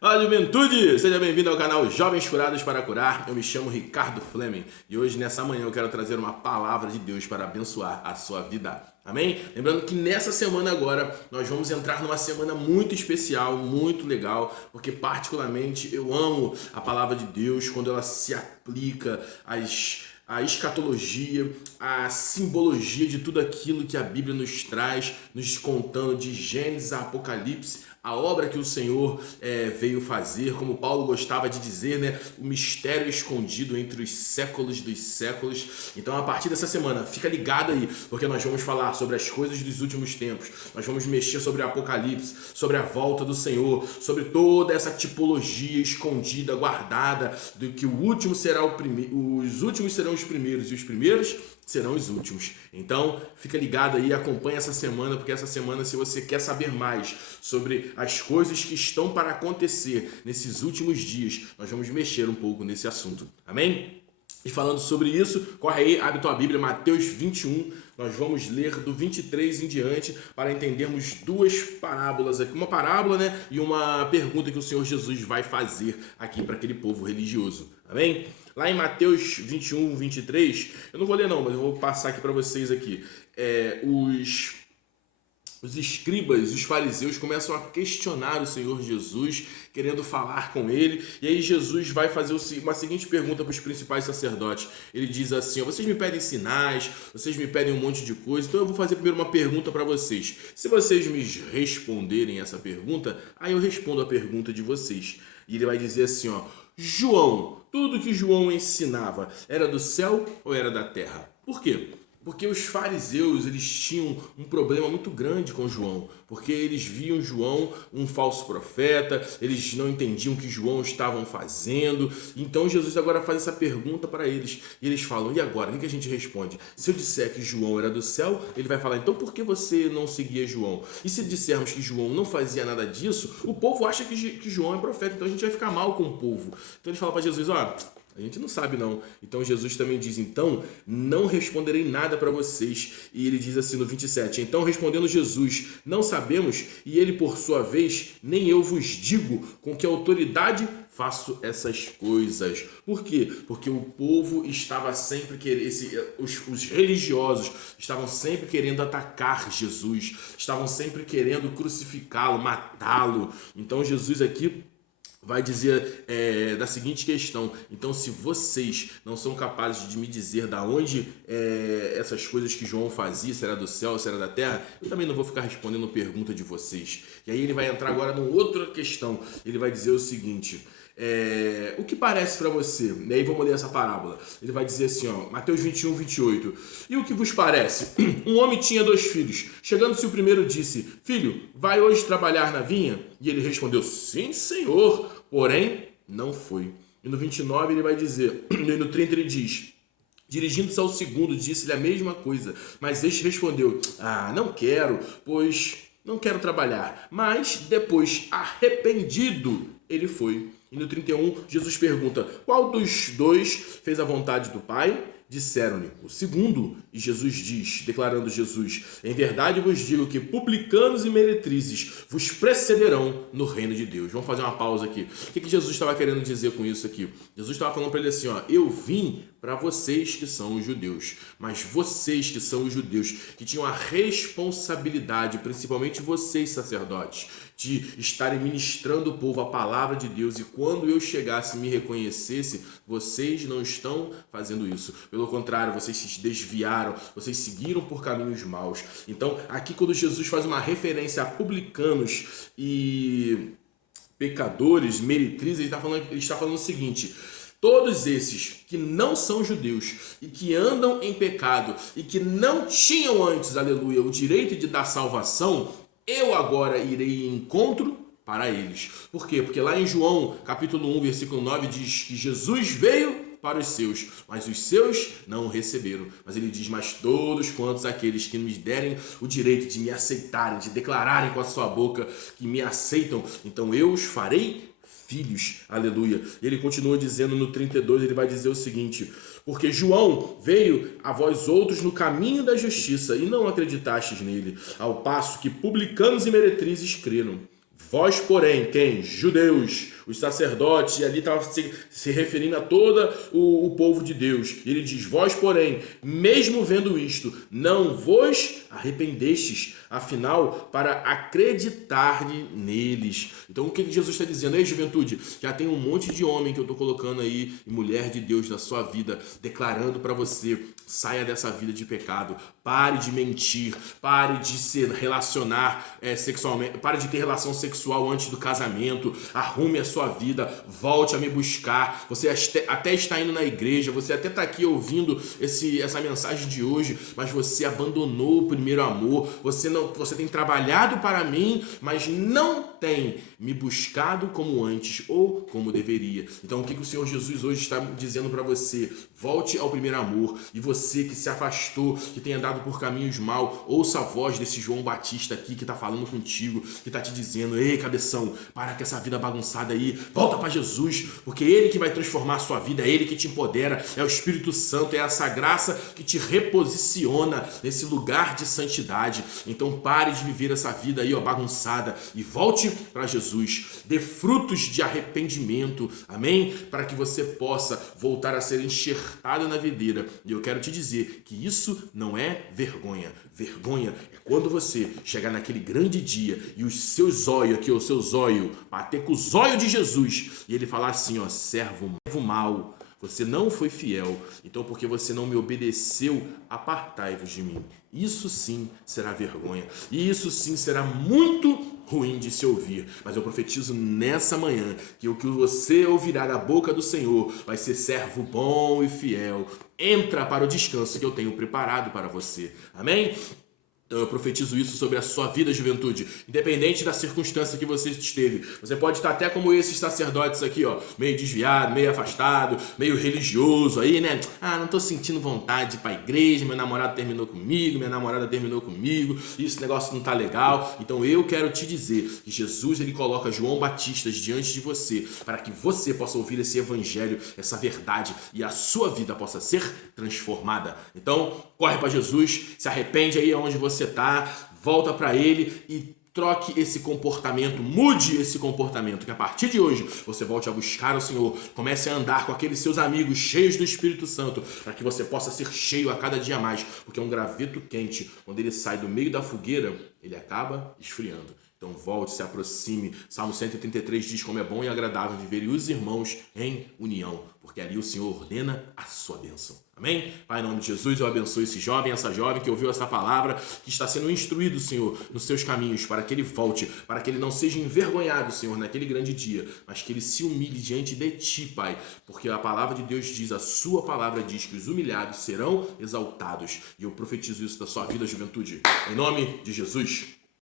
Fala, juventude! Seja bem-vindo ao canal Jovens Curados para Curar. Eu me chamo Ricardo Fleming e hoje, nessa manhã, eu quero trazer uma palavra de Deus para abençoar a sua vida. Amém? Lembrando que nessa semana agora, nós vamos entrar numa semana muito especial, muito legal, porque particularmente eu amo a palavra de Deus quando ela se aplica à escatologia, à simbologia de tudo aquilo que a Bíblia nos traz, nos contando de Gênesis a Apocalipse, a obra que o Senhor veio fazer, como Paulo gostava de dizer, né? O mistério escondido entre os séculos dos séculos. Então, a partir dessa semana, fica ligado aí, porque nós vamos falar sobre as coisas dos últimos tempos, nós vamos mexer sobre o Apocalipse, sobre a volta do Senhor, sobre toda essa tipologia escondida, guardada, do que o último será o primeiro, os últimos serão os primeiros e os primeiros serão os últimos. Então, fica ligado aí, acompanha essa semana, porque essa semana, se você quer saber mais sobre as coisas que estão para acontecer nesses últimos dias, nós vamos mexer um pouco nesse assunto. Amém? E falando sobre isso, corre aí, abre tua Bíblia, Mateus 21, nós vamos ler do 23 em diante para entendermos duas parábolas aqui, uma parábola, né, e uma pergunta que o Senhor Jesus vai fazer aqui para aquele povo religioso. Amém? Lá em Mateus 21, 23, eu não vou ler não, mas eu vou passar aqui para vocês aqui. Os escribas, os fariseus começam a questionar o Senhor Jesus, querendo falar com ele, e aí Jesus vai fazer uma seguinte pergunta para os principais sacerdotes. Ele diz assim: vocês me pedem sinais, vocês me pedem um monte de coisa, então eu vou fazer primeiro uma pergunta para vocês. Se vocês me responderem essa pergunta, aí eu respondo a pergunta de vocês. E ele vai dizer assim, ó: João, tudo que João ensinava era do céu ou era da terra? Por quê? Porque os fariseus, eles tinham um problema muito grande com João, porque eles viam João um falso profeta, eles não entendiam o que João estava fazendo. Então Jesus agora faz essa pergunta para eles, e eles falam: e agora, o que a gente responde? Se eu disser que João era do céu, ele vai falar: então por que você não seguia João? E se dissermos que João não fazia nada disso, o povo acha que João é profeta, então a gente vai ficar mal com o povo. Então ele fala para Jesus: ó, a gente não sabe não. Então Jesus também diz: então não responderei nada para vocês. E ele diz assim no 27: então respondendo Jesus: não sabemos, e ele por sua vez: nem eu vos digo com que autoridade faço essas coisas. Por quê? Porque o povo estava sempre querendo, os religiosos estavam sempre querendo atacar Jesus, estavam sempre querendo crucificá-lo, matá-lo. Então Jesus aqui vai dizer da seguinte questão: então, se vocês não são capazes de me dizer da onde essas coisas que João fazia, se era do céu, se era da terra, eu também não vou ficar respondendo pergunta de vocês. E aí ele vai entrar agora numa outra questão. Ele vai dizer o seguinte: o que parece para você? E aí vamos ler essa parábola. Ele vai dizer assim, ó, Mateus 21, 28. E o que vos parece? Um homem tinha 2 filhos. Chegando-se o primeiro disse: filho, vai hoje trabalhar na vinha? E ele respondeu: sim, senhor. Porém, não foi. E no 29 ele vai dizer, e no 30 ele diz: dirigindo-se ao segundo, disse-lhe a mesma coisa. Mas este respondeu: não quero, pois não quero trabalhar. Mas depois, arrependido, ele foi. E no 31, Jesus pergunta: qual dos 2 fez a vontade do Pai? Disseram-lhe: o segundo. E Jesus diz, declarando Jesus: em verdade vos digo que publicanos e meretrizes vos precederão no reino de Deus. Vamos fazer uma pausa aqui. O que Jesus estava querendo dizer com isso aqui? Jesus estava falando para ele assim, ó: eu vim para vocês que são os judeus, mas vocês que são os judeus, que tinham a responsabilidade, principalmente vocês sacerdotes, de estarem ministrando o povo a palavra de Deus, e quando eu chegasse e me reconhecesse, vocês não estão fazendo isso. Pelo contrário, vocês se desviaram, vocês seguiram por caminhos maus. Então, aqui quando Jesus faz uma referência a publicanos e pecadores, meretrizes, ele está falando o seguinte: todos esses que não são judeus e que andam em pecado e que não tinham antes, aleluia, o direito de dar salvação, eu agora irei em encontro para eles. Por quê? Porque lá em João, capítulo 1, versículo 9, diz que Jesus veio para os seus, mas os seus não o receberam. Mas ele diz: mas todos quantos aqueles que me derem o direito de me aceitarem, de declararem com a sua boca que me aceitam, então eu os farei filhos, aleluia. E ele continua dizendo no 32, ele vai dizer o seguinte: porque João veio a vós outros no caminho da justiça e não acreditastes nele, ao passo que publicanos e meretrizes creram. Vós, porém, quem? Judeus, os sacerdotes, e ali estava se referindo a todo o povo de Deus. E ele diz, vós, porém, mesmo vendo isto, não vos arrependestes, afinal, para acreditar neles. Então, o que Jesus está dizendo? Ei, juventude, já tem um monte de homem que eu estou colocando aí, e mulher de Deus na sua vida, declarando para você, saia dessa vida de pecado, pare de mentir, pare de se relacionar sexualmente, pare de ter relação sexual antes do casamento, arrume a sua vida, volte a me buscar. Você até está indo na igreja, você até está aqui ouvindo essa mensagem de hoje, mas você abandonou o primeiro amor, você tem trabalhado para mim, mas não tem me buscado como antes ou como deveria. Então o que o Senhor Jesus hoje está dizendo para você? Volte ao primeiro amor. E você que se afastou, que tem andado por caminhos mal, ouça a voz desse João Batista aqui que está falando contigo, que está te dizendo, ei, cabeção, para com essa vida bagunçada aí, volta para Jesus, porque é Ele que vai transformar a sua vida, é Ele que te empodera, é o Espírito Santo, é essa graça que te reposiciona nesse lugar de santidade. Então pare de viver essa vida aí, ó, bagunçada, e volte para Jesus. Dê frutos de arrependimento, amém? Para que você possa voltar a ser enxertado na videira. E eu quero te dizer que isso não é vergonha. Vergonha é quando você chegar naquele grande dia e os seus zóio aqui, o seu zóio, bater com o zóio de Jesus e ele falar assim, ó, servo mau, você não foi fiel, então porque você não me obedeceu, apartai-vos de mim. Isso sim será vergonha. E isso sim será muito ruim de se ouvir. Mas eu profetizo nessa manhã que o que você ouvirá da boca do Senhor vai ser servo bom e fiel. Entra para o descanso que eu tenho preparado para você. Amém? Então eu profetizo isso sobre a sua vida, juventude. Independente da circunstância que você esteve. Você pode estar até como esses sacerdotes aqui, ó, meio desviado, meio afastado, meio religioso aí, né? Ah, não tô sentindo vontade de ir pra igreja, meu namorado terminou comigo, minha namorada terminou comigo, esse negócio não tá legal. Então eu quero te dizer que Jesus, ele coloca João Batista diante de você para que você possa ouvir esse evangelho, essa verdade e a sua vida possa ser transformada. Então, corre para Jesus, se arrepende aí onde você tá, volta para ele e troque esse comportamento, mude esse comportamento, que a partir de hoje você volte a buscar o Senhor, comece a andar com aqueles seus amigos cheios do Espírito Santo, para que você possa ser cheio a cada dia mais, porque um graveto quente, quando ele sai do meio da fogueira, ele acaba esfriando. Então volte, se aproxime. Salmo 133 diz como é bom e agradável viver e os irmãos em união, porque ali o Senhor ordena a sua bênção. Amém? Pai, em nome de Jesus, eu abençoo esse jovem, essa jovem que ouviu essa palavra, que está sendo instruído, Senhor, nos seus caminhos, para que ele volte, para que ele não seja envergonhado, Senhor, naquele grande dia, mas que ele se humilhe diante de Ti, Pai, porque a palavra de Deus diz, a Sua palavra diz que os humilhados serão exaltados. E eu profetizo isso da sua vida, juventude. Em nome de Jesus.